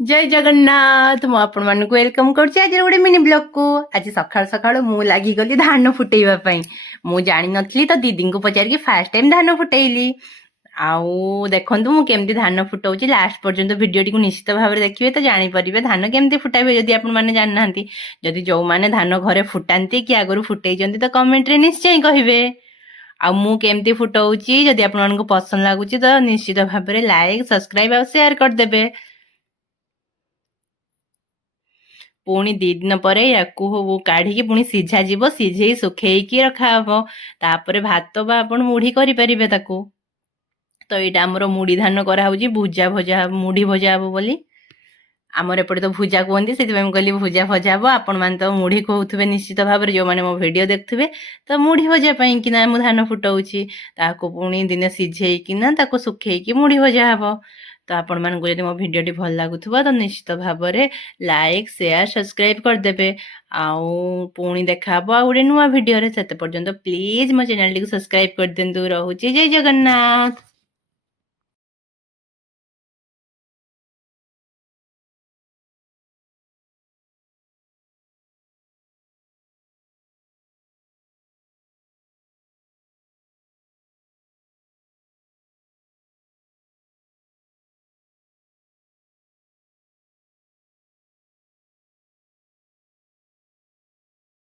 जय जगन्नाथ मु आपण मानक वेलकम करुच्ची आज गोटे मिनी ब्लॉग को आज सकाळ सकाळ मु लागी गली धान फुटेଇବା ପାଇଁ मु जानि नथली तो दीदी को पचार के फास्ट टाइम धान फुटेइली आउ देखंतु मु केमती धान फुटाउची लास्ट पर्यंत वीडियो टी को निश्चित भाव देखिए तो जानि परिबे धान केमती फुटाइबे जदि आपण माने जान नांती जदि जो माने धान घरे फुटांती कि आगरु फुटेइ जंती तो कमेंट रे निश्चय कहिबे आ मु केमती फुटाउची जदि आपण मानको पसंद लागुची तो निश्चित भाव रे लाइक सब्सक्राइब और शेयर कर देबे पुणी दी दिन पर या काढ़ी पुणी सीझा जीव सीझे सुखेकी रखा हम तापर भात बा आपण मुढ़ी करि परिबे ताकू तो यहाँ आमर मुढ़ी धान कराऊँ भुजा भजा मुढ़ी भजा हम बोली आमर एपटे तो भुजा कहते से कहली भुजा भजा हम आपण मैंने तो मुढ़ी कहते निश्चित भाव में जो मैंने मो भिड देखुए तो मुढ़ी भजा किना मु धान फुटाऊँगी ताकू पुणी दिने सीझेकिना सुखेकी मुढ़ी भजा हम तो आपण मानक जब मो भिडियोटी भल लगुवा तो निश्चित भाव में लाइक शेयर सब्सक्राइब करदे आउ पुणी देखा आ गोटे नुआ भिडियो से पर्यंत प्लीज मो चैनल टी सब्सक्राइब कर दिंतु। रोचे जय जगन्नाथ।